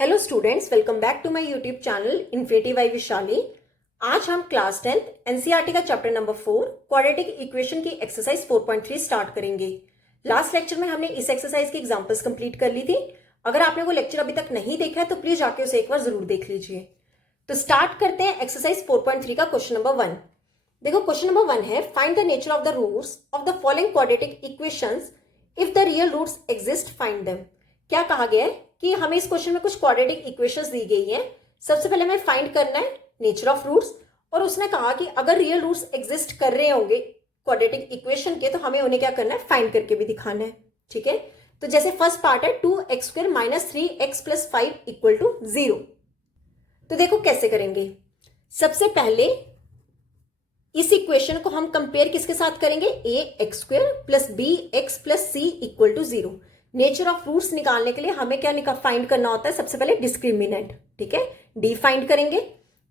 Hello students, welcome back to my YouTube channel infinity by Vishali. आज हम class 10th NCERT का chapter number 4 quadratic equation की exercise 4.3 start करेंगे। Last lecture में हमने इस एक्सरसाइज की एग्जांपल्स कंप्लीट कर ली थी। अगर आपने वो लेक्चर अभी तक नहीं देखा है तो प्लीज जाके उसे एक बार जरूर देख लीजिए। तो स्टार्ट करते हैं एक्सरसाइज 4.3 का क्वेश्चन नंबर 1। देखो क्वेश्चन नंबर 1 है, find the nature of the roots of the following quadratic equations if the real roots exist find them. क्या कहा गया है कि हमें इस क्वेश्चन में कुछ क्वाड्रेटिक इक्वेशंस दी गई हैं। सबसे पहले हमें फाइंड करना है नेचर ऑफ रूट्स, और उसने कहा कि अगर रियल रूट्स एग्जिस्ट कर रहे होंगे क्वाड्रेटिक इक्वेशन के तो हमें उन्हें क्या करना है, फाइंड करके भी दिखाना है। ठीक है, तो जैसे फर्स्ट पार्ट है 2x² - 3x + 5 = 0। तो देखो कैसे करेंगे। सबसे पहले इस इक्वेशन को हम कंपेयर किसके साथ करेंगे, ax² + bx + c = 0। Nature of roots निकालने के लिए हमें क्या फाइंड करना होता है, सबसे पहले डिस्क्रिमिनेंट। ठीक है, डी फाइंड करेंगे।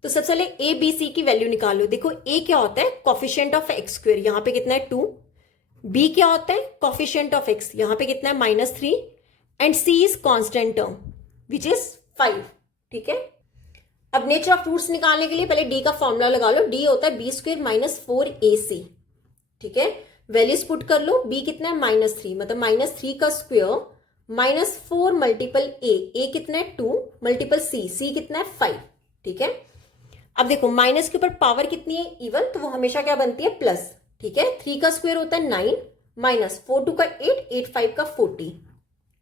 तो सबसे पहले ए बी सी की वैल्यू निकालो। देखो ए क्या होता है, कॉफिशिएंट ऑफ x², यहाँ पे कितना है 2। बी क्या होता है, कॉफिशिएंट ऑफ x, यहाँ पे कितना है -3। And C is constant term which is 5। ठीक है, अब नेचर ऑफ रूट्स निकालने के लिए पहले डी का फॉर्मूला लगा लो। डी होता है b² - 4ac। ठीक है, वैल्यूज पुट कर लो। b कितना है -3, मतलब -3 का स्क्वायर -4 मल्टीपल a कितना है 2 मल्टीपल c कितना है 5। ठीक है, अब देखो माइनस के ऊपर पावर कितनी है, इवन, तो वो हमेशा क्या बनती है, प्लस। ठीक है, 3 का स्क्वायर होता है 9 -4 2 का 8 8 5 का 40।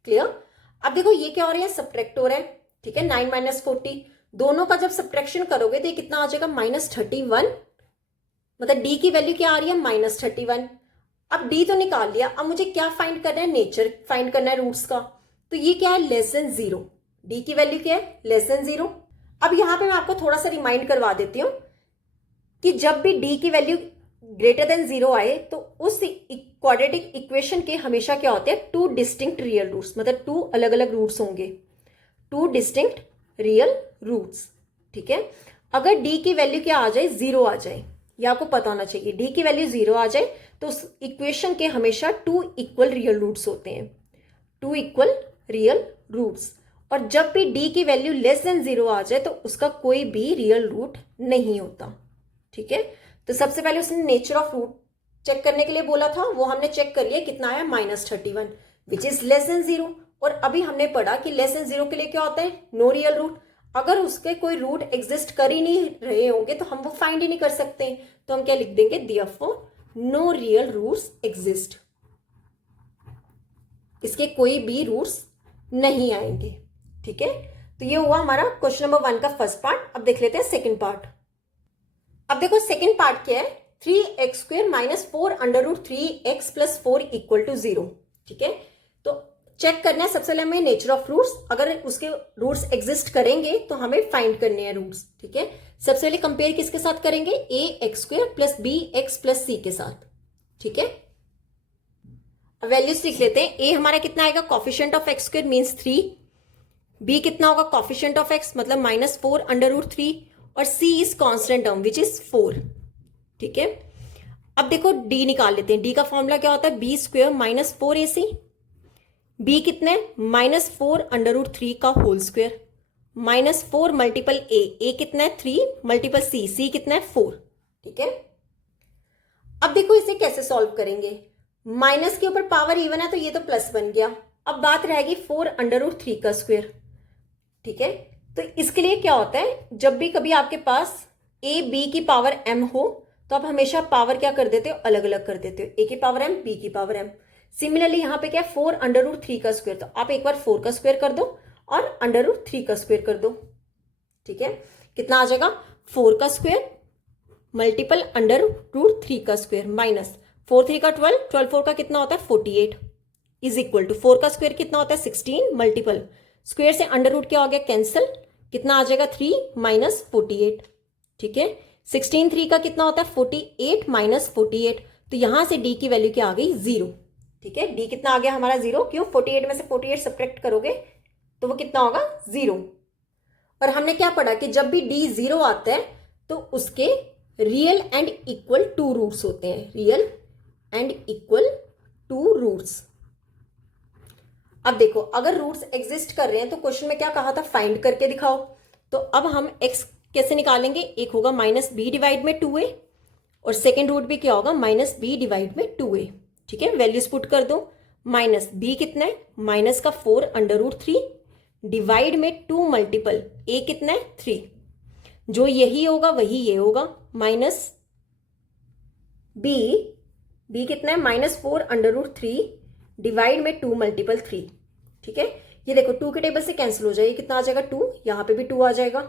क्लियर। अब देखो ये क्या हो रहा है, सब्ट्रैक्ट हो रहा है। ठीक है, 9 - 40 दोनों का जब सब्ट्रैक्शन करोगे तो ये कितना आ जाएगा, -31। मतलब डी की वैल्यू क्या आ रही है, -31। अब डी तो निकाल लिया, अब मुझे क्या फाइंड करना है, नेचर फाइंड करना है रूट्स का। तो ये क्या है, <0। डी की वैल्यू क्या है, <0। अब यहां पे मैं आपको थोड़ा सा रिमाइंड करवा देती हूं कि जब भी डी की वैल्यू <0 आए तो उस क्वाड्रेटिक इक्वेशन के हमेशा क्या होते हैं, 2 डिस्टिंक्ट रियल रूट्स, मतलब 2 अलग अलग रूट्स होंगे, 2 डिस्टिंक्ट रियल रूट्स। ठीक है, अगर डी की वैल्यू क्या आ जाए, 0 आ जाए, ये आपको पता होना चाहिए। डी की वैल्यू 0 आ जाए तो उस इक्वेशन के हमेशा 2 इक्वल रियल रूट्स होते हैं, 2 इक्वल रियल रूट्स। और जब भी डी की वैल्यू <0 आ जाए तो उसका कोई भी रियल रूट नहीं होता। ठीक है, तो सबसे पहले उसने नेचर ऑफ रूट चेक करने के लिए बोला था, वो हमने चेक कर लिया, कितना आया, -31 विच इज <0। और अभी हमने पढ़ा कि <0 के लिए क्या होता है, नो रियल रूट। अगर उसके कोई रूट एग्जिस्ट कर ही नहीं रहे होंगे तो हम वो फाइंड ही नहीं कर सकते। तो हम क्या लिख देंगे, therefore no real roots exist, इसके कोई भी रूट्स नहीं आएंगे। ठीक है, तो ये हुआ हमारा क्वेश्चन नंबर 1 का फर्स्ट पार्ट। अब देख लेते हैं सेकंड पार्ट। अब देखो सेकंड पार्ट क्या है, 3x² - 4 √3x + 4 = 0। ठीक है, तो चेक करना है सबसे पहले हमें नेचर ऑफ रूट्स। अगर उसके रूट्स एग्जिस्ट करेंगे तो हमें फाइंड करने हैं रूट्स। ठीक है, सबसे पहले कंपेयर किसके साथ करेंगे, ax² + bx + c के साथ। ठीक है, वैल्यूज लिख लेते हैं। a हमारा कितना आएगा, coefficient of x² means 3। b कितना होगा, कॉफिशिएंट ऑफ x मतलब -4 √3, और c is constant term which is 4। ठीक है, अब देखो d निकाल लेते हैं। d का फॉर्मूला क्या होता है, b² - 4ac। b कितना है, -4 √3 का होल स्क्वायर -4 मल्टीपल a कितना है 3 मल्टीपल c कितना है 4। ठीक है, अब देखो इसे कैसे सॉल्व करेंगे। माइनस के ऊपर पावर इवन है तो ये तो प्लस बन गया। अब बात रहेगी 4 √3 का स्क्वायर। ठीक है, तो इसके लिए क्या होता है, जब भी कभी आपके पास a b की पावर m हो तो आप हमेशा पावर क्या कर देते हो, अलग अलग कर देते हो, a की पावर m b की पावर m। सिमिलरली यहाँ पे क्या है, 4 √3 का स्क्वायर, तो आप एक बार 4 का स्क्वायर कर दो और √3 का स्क्वायर कर दो। ठीक है, कितना आ जाएगा, 4 का स्क्वायर मल्टीपल √3 का स्क्वायर माइनस 4 3 का 12, 12 4 का कितना होता है 48 इज इक्वल टू 4 का स्क्वायर कितना होता है 16 मल्टीपल स्क्वायर से अंडर रूट क्या हो गया, कैंसिल, कितना आ जाएगा 3 - 48। ठीक है, 16 3 का कितना होता है 48 - 48, तो यहां से डी की वैल्यू क्या आ गई, 0। ठीक है, डी कितना आ गया हमारा 0, क्यों, 48 में से 48 सब्ट्रैक्ट करोगे तो वो कितना होगा, 0। और हमने क्या पढ़ा कि जब भी डी 0 आता है तो उसके रियल एंड इक्वल 2 रूट्स होते हैं, रियल एंड इक्वल 2 रूट्स। अब देखो अगर रूट्स एग्जिस्ट कर रहे हैं तो क्वेश्चन में क्या कहा था, फाइंड करके दिखाओ। तो अब हम x कैसे निकालेंगे, एक होगा माइनस बी डिवाइड में 2a और सेकेंड रूट भी क्या होगा माइनस बी डिवाइड में 2a। ठीक है, वैल्यूज पुट कर दो। माइनस बी कितना है, माइनस का 4 अंडर रूट 3 डिवाइड में 2 मल्टीपल a कितना है 3, जो यही होगा वही ये होगा। माइनस बी कितना है माइनस 4 अंडर रूट 3 डिवाइड में 2 मल्टीपल 3। ठीक है, ये देखो 2 के टेबल से कैंसिल हो जाएगा, कितना आ जाएगा 2, यहाँ पे भी 2 आ जाएगा।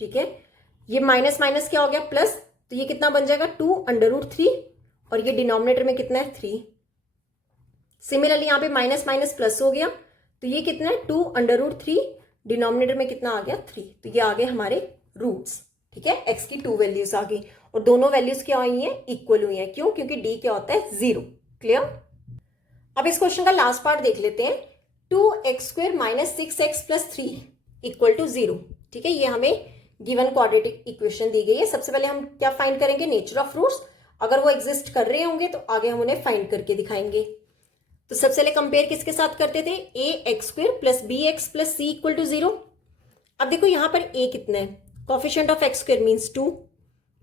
ठीक है, ये माइनस माइनस क्या हो गया प्लस, तो ये कितना बन जाएगा 2 अंडर रूट 3 और ये डिनोमिनेटर में कितना है 3। सिमिलरली यहाँ पे माइनस माइनस प्लस हो गया, तो ये कितना है 2 अंडर रूट 3, डिनोमिनेटर में कितना आ गया 3, तो ये आ गए हमारे रूट्स। ठीक है, x की 2 वैल्यूज आ गई और दोनों वैल्यूज क्या हुई हैं, इक्वल हुई हैं। क्यों, क्योंकि d क्या होता है 0। क्लियर। अब इस क्वेश्चन का लास्ट पार्ट देख लेते हैं। 2x² minus 6x plus 3 equal to 0। ठीक है, ये हमें गिवन क्वाड्रेटिक इक्वेशन दी गई है। सबसे पहले हम क्या फाइंड करेंगे, नेचर ऑफ रूट्स। अगर वो एग्जिस्ट कर रहे होंगे तो आगे हम उन्हें फाइंड करके दिखाएंगे। तो सबसे पहले कंपेयर किसके साथ करते थे, ax² plus bx plus c equal to 0। अब देखो यहाँ पर a कितना है, coefficient of x² means 2,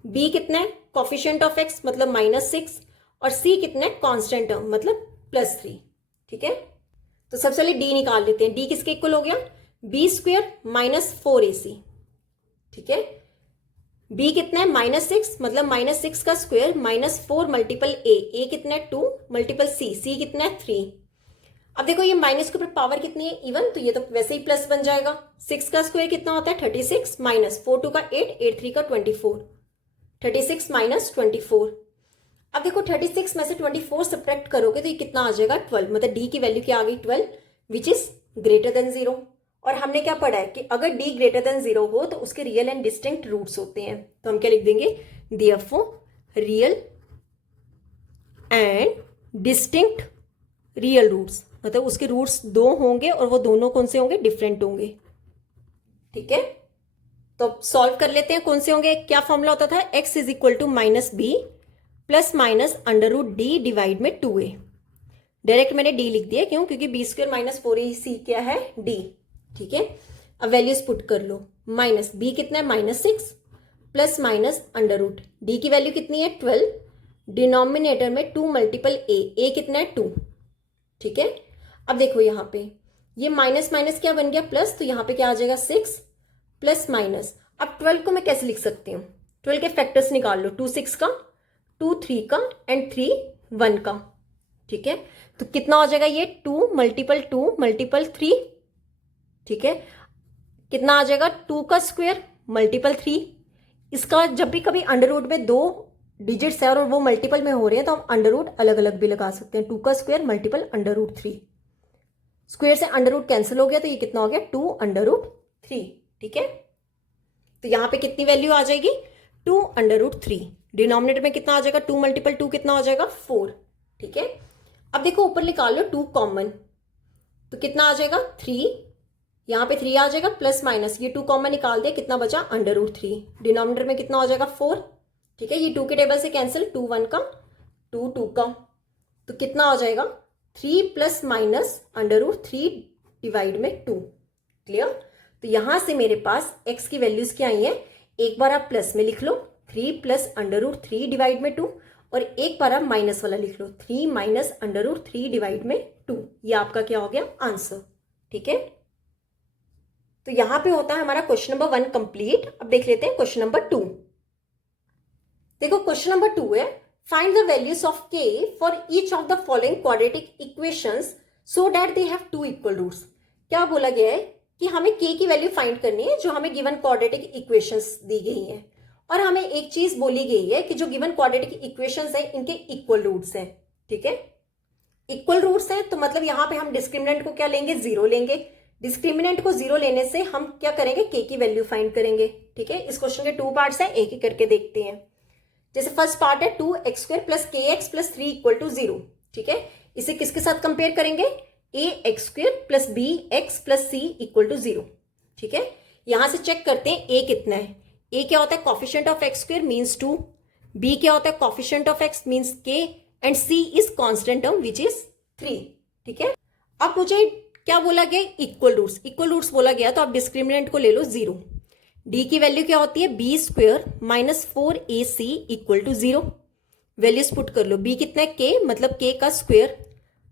b कितना है कॉफिशिएंट ऑफ x मतलब -6 और c कितना है कांस्टेंट टर्म मतलब +3। ठीक है, तो सबसे पहले d निकाल लेते हैं। d किसके इक्वल हो गया, b² माइनस 4ac। ठीक है, b कितना है -6 मतलब -6 का स्क्वायर माइनस 4 मल्टीपल a कितना है 2 मल्टीपल c कितना है 3। अब देखो ये माइनस के ऊपर पावर कितनी है इवन, तो ये तो वैसे ही प्लस बन जाएगा। 6 का स्क्वायर कितना होता है 36 माइनस 4 2 का 8 8 3 का 24, 36 माइनस 24। अब देखो 36 में से 24 सब्ट्रैक्ट करोगे तो ये कितना आ जाएगा 12, मतलब d की वैल्यू क्या आ गई 12 विच इज ग्रेटर देन 0। और हमने क्या पढ़ा है कि अगर d ग्रेटर देन 0 हो तो उसके रियल एंड डिस्टिंक्ट रूट्स होते हैं। तो हम क्या लिख देंगे, therefore real and distinct real roots, मतलब उसके रूट्स 2 होंगे और वो दोनों कौन से होंगे, डिफरेंट होंगे। ठीक है, तो सॉल्व कर लेते हैं कौन से होंगे। क्या फॉर्मूला होता था, x is equal to minus B plus minus under root D divide में 2a। डायरेक्ट मैंने d लिख दिया, क्यों, क्योंकि b² माइनस 4ac क्या है d। ठीक है, अब वैल्यूज पुट कर लो। माइनस b कितना है -6 plus minus under root D की वैल्यू कितनी है 12, डिनोमिनेटर में 2 मल्टीपल a कितना है 2। ठीक है, अब देखो यहाँ पे ये माइनस माइनस क्या बन गया प्लस, तो यहाँ पे क्या आ जाएगा 6 प्लस माइनस। अब 12 को मैं कैसे लिख सकती हूँ, 12 के फैक्टर्स निकाल लो, 2 6 का, 2 3 का एंड 3 1 का। ठीक है, तो कितना हो जाएगा ये 2 मल्टीपल 3। ठीक है, कितना आ जाएगा 2 का स्क्वायर मल्टीपल 3। इसका जब भी कभी अंडर रूट में 2 डिजिट्स है और वो मल्टीपल में हो रहे हैं तो हम अंडर रूट अलग अलग भी लगा सकते हैं। 2 का square multiple under root 3, square से अंडर रूट कैंसिल हो गया तो ये कितना हो गया 2 अंडर रूट 3। ठीक है, तो यहां पे कितनी वैल्यू आ जाएगी 2 अंडर रूट 3, डिनोमिनेटर में कितना आ जाएगा 2 मल्टीपल 2 कितना हो जाएगा 4। ठीक है, अब देखो ऊपर निकाल लो 2 कॉमन, तो कितना आ जाएगा 3, यहाँ पे 3 आ जाएगा प्लस माइनस ये 2 कॉमन निकाल दिया, कितना बचा अंडर रूट 3, डिनोमिनेटर में कितना हो जाएगा 4। ठीक है, ये 2 के टेबल से कैंसिल, 2 1 का 2 2 का, तो कितना हो जाएगा 3 plus minus under root 3 divide में 2। क्लियर, तो यहां से मेरे पास x की वैल्यूज क्या आई है, एक बार आप प्लस में लिख लो 3 प्लस अंडर रूट 3 डिवाइड में 2 और एक बार आप माइनस वाला लिख लो 3 माइनस अंडर रूट 3 डिवाइड में 2। ये आपका क्या हो गया आंसर। ठीक है, तो यहां पे होता है हमारा क्वेश्चन नंबर 1 कंप्लीट। अब देख लेते हैं क्वेश्चन नंबर 2। देखो क्वेश्चन नंबर 2 है, find the values of k for each of the following quadratic equations so that they have 2 equal roots. क्या बोला गया है कि हमें k की वैल्यू फाइंड करनी है जो हमें गिवन क्वाड्रेटिक इक्वेशंस दी गई हैं, और हमें एक चीज बोली गई है कि जो गिवन क्वाड्रेटिक इक्वेशंस है इनके इक्वल रूट्स हैं। ठीक है, इक्वल रूट्स हैं तो मतलब यहाँ पे हम डिस्क्रिमिनेंट को क्या लेंगे 0 लेंगे, डिस्क्रिमिनेंट को 0 लेने से हम क्या करेंगे k की वैल्यू फाइंड करेंगे। ठीक है, इस क्वेश्चन के 2 पार्ट्स हैं, एक एक करके देखते हैं। जैसे फर्स्ट पार्ट है 2x² plus kx plus 3 equal to 0। ठीक है, इसे किसके साथ कंपेयर करेंगे, ax² plus bx plus c equal to 0। ठीक है, यहां से चेक करते हैं a कितना है। a क्या होता है coefficient of x² means 2, b क्या होता है coefficient of x means k and c is constant term which is 3। ठीक है, अब मुझे क्या बोला गया, इक्वल रूट्स, इक्वल रूट्स बोला गया तो आप डिस्क्रिमिनेंट को ले लो 0। डी की वैल्यू क्या होती है, B square minus 4ac equal to 0। Values put कर लो, बी कितना है के, मतलब के का स्क्वेयर,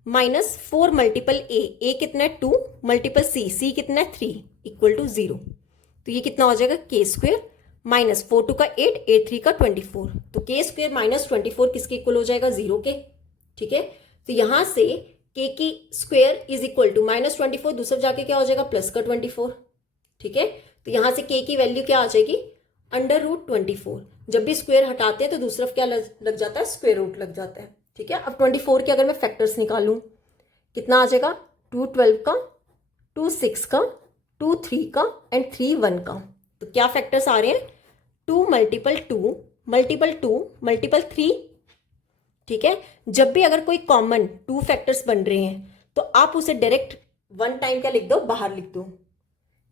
माइनस 4 मल्टीपल ए कितना है 2 मल्टीपल सी कितना है 3 इक्वल टू 0। तो ये कितना हो जाएगा, के स्क्वेयर माइनस 4 2 का 8 8 3 का 24। तो के स्क्वेयर माइनस 24 किसके इक्वल हो जाएगा, 0 के। ठीक है, तो यहां से के की square is equal to minus 24, दूसरा जाके क्या हो जाएगा, प्लस का 24। ठीक है, तो यहां से के की वैल्यू क्या आ जाएगी, अंडर रूट 24। जब भी स्क्वेयर हटाते हैं तो दूसरा क्या लग जाता है, स्क्वेयर रूट लग जाता है। ठीक है, अब 24 के अगर मैं फैक्टर्स निकालूं कितना आ जाएगा, 2 12 का, 2 6 का, 2 3 का एंड 3 1 का। तो क्या फैक्टर्स आ रहे हैं, 2 मल्टीपल 2 मल्टीपल 2 मल्टीपल 3। ठीक है, जब भी अगर कोई कॉमन 2 फैक्टर्स बन रहे हैं तो आप उसे डायरेक्ट 1 टाइम क्या लिख दो, बाहर लिख दो।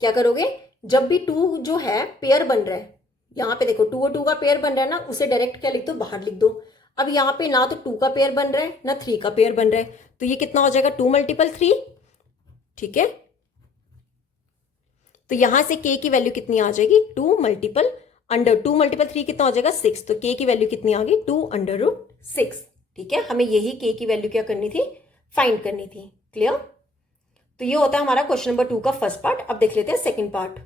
क्या करोगे, जब भी 2 जो है पेयर बन रहा है, यहाँ पे देखो 2 और 2 का पेयर बन रहा है ना, उसे डायरेक्ट क्या लिख दो, बाहर लिख दो। अब यहाँ पे ना तो 2 का पेयर बन रहा है ना 3 का पेयर बन रहा है, तो ये कितना हो जाएगा, 2 मल्टीपल 3। ठीक है, तो यहां से k की वैल्यू कितनी आ जाएगी, 2 मल्टीपल अंडर 2 मल्टीपल 3 कितना हो जाएगा, 6। तो k की वैल्यू कितनी आ गई, 2 अंडर रूट 6। ठीक है, हमें यही k की वैल्यू क्या करनी थी, फाइंड करनी थी। क्लियर। तो ये होता है हमारा क्वेश्चन नंबर 2 का फर्स्ट पार्ट। अब देख लेते हैं सेकेंड पार्ट।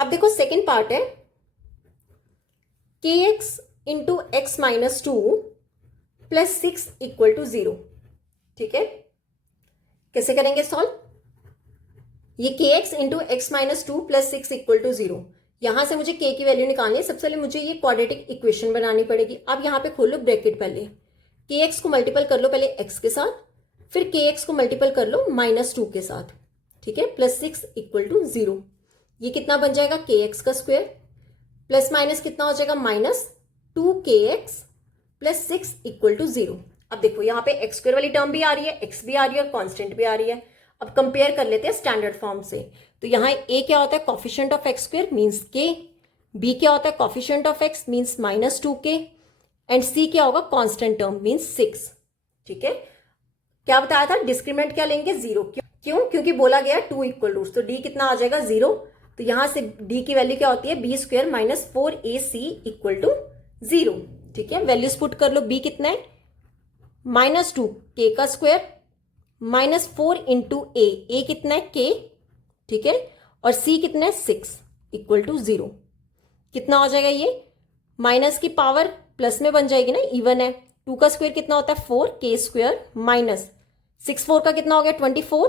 अब देखो सेकेंड पार्ट है kx into x minus 2 plus 6 equal to 0। ठीक है, कैसे करेंगे सॉल्व, ये kx into x minus 2 plus 6 equal to 0। यहां से मुझे k की वैल्यू निकालनी है। सबसे पहले मुझे ये क्वाड्रेटिक इक्वेशन बनानी पड़ेगी। अब यहां पे खोलो ब्रैकेट, पहले kx को मल्टीपल कर लो पहले x के साथ, फिर kx को मल्टीपल कर लो माइनस 2 के साथ। ठीक है, प्लस 6 इक्वल टू 0। ये कितना बन जाएगा, kx का स्क्वायर प्लस माइनस कितना हो जाएगा, minus 2kx plus 6 equal to 0। अब देखो यहाँ पे एक्स स्क्वायर वाली टर्म भी आ रही है, x भी आ रही है और कांस्टेंट भी आ रही है। अब कंपेयर कर लेते हैं स्टैंडर्ड फॉर्म से। तो यहाँ a क्या होता है, coefficient of x square means k, b क्या होता है, coefficient of x means minus 2k and c क्या होगा, कांस्टेंट टर्म मीन्स 6। ठीक है, क्या बताया था, डिस्क्रिमिनेंट क्या लेंगे, 0। क्यों, क्योंकि बोला गया 2 इक्वल रूट्स, तो d कितना आ जाएगा, 0। तो यहां से d की वैल्यू क्या होती है, B square minus 4ac equal to 0। ठीक है, वैल्यूज पुट कर लो, b कितना है माइनस 2 k का स्क्वायर माइनस 4 इंटू ए कितना है k। ठीक है, और c कितना है 6 इक्वल टू 0। कितना हो जाएगा, ये माइनस की पावर प्लस में बन जाएगी ना, इवन है। 2 का स्क्वायर कितना होता है 4 k स्क्वायर माइनस 6 4 का कितना हो गया 24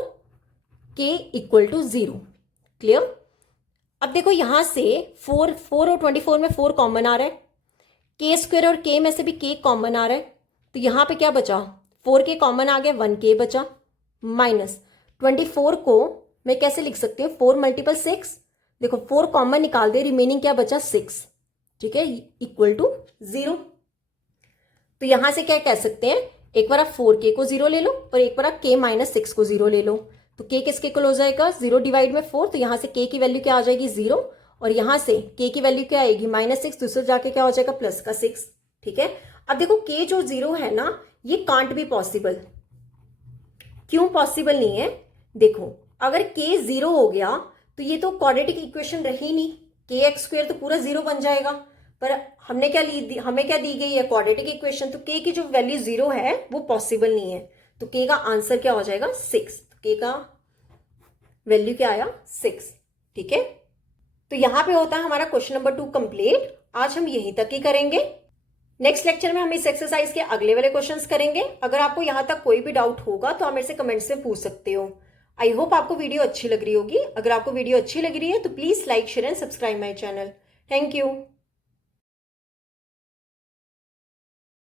k इक्वल टू 0। क्लियर। अब देखो यहां से 4 और 24 में 4 कॉमन आ रहा है, k स्क्वायर और k में से भी k कॉमन आ रहा है। तो यहां पे क्या बचा, 4k कॉमन आ गया, 1k बचा, माइनस 24 को मैं कैसे लिख सकती हूँ, 4 मल्टीपल 6। देखो 4 कॉमन निकाल दे, रिमेनिंग क्या बचा 6। ठीक है, इक्वल टू 0। तो यहां से क्या कह सकते हैं, एक बार आप 4k को 0 ले लो और एक बार आप k माइनस 6 को 0 ले लो। तो k किसके इक्वल हो जाएगा, 0 डिवाइड में 4। तो यहां से k की वैल्यू क्या आ जाएगी, 0, और यहां से k की वैल्यू क्या आएगी, माइनस 6, दूसरे जाके क्या हो जाएगा, प्लस का 6। ठीक है, अब देखो k जो 0 है ना, ये कांट बी पॉसिबल। क्यों पॉसिबल नहीं है, देखो अगर k 0 हो गया तो ये तो क्वाड्रेटिक इक्वेशन रही नहीं, kx स्क्वायर तो पूरा 0 बन जाएगा। पर हमने क्या हमें क्या दी गई है, क्वाड्रेटिक इक्वेशन। तो k की जो वैल्यू 0 है वो पॉसिबल नहीं है। तो k का आंसर क्या हो जाएगा, 6। तो k का वैल्यू क्या आया, 6। ठीक है, तो यहां पे होता है हमारा क्वेश्चन नंबर 2 कंप्लीट। आज हम यहीं तक ही करेंगे। नेक्स्ट लेक्चर में हम इस एक्सरसाइज के अगले वाले क्वेश्चंस करेंगे। अगर आपको यहां तक कोई भी डाउट होगा तो आप मेरे से कमेंट्स में पूछ सकते हो। आई होप आपको वीडियो अच्छी लग रही होगी। अगर आपको वीडियो अच्छी लग रही है तो please like share and subscribe my channel. Thank you.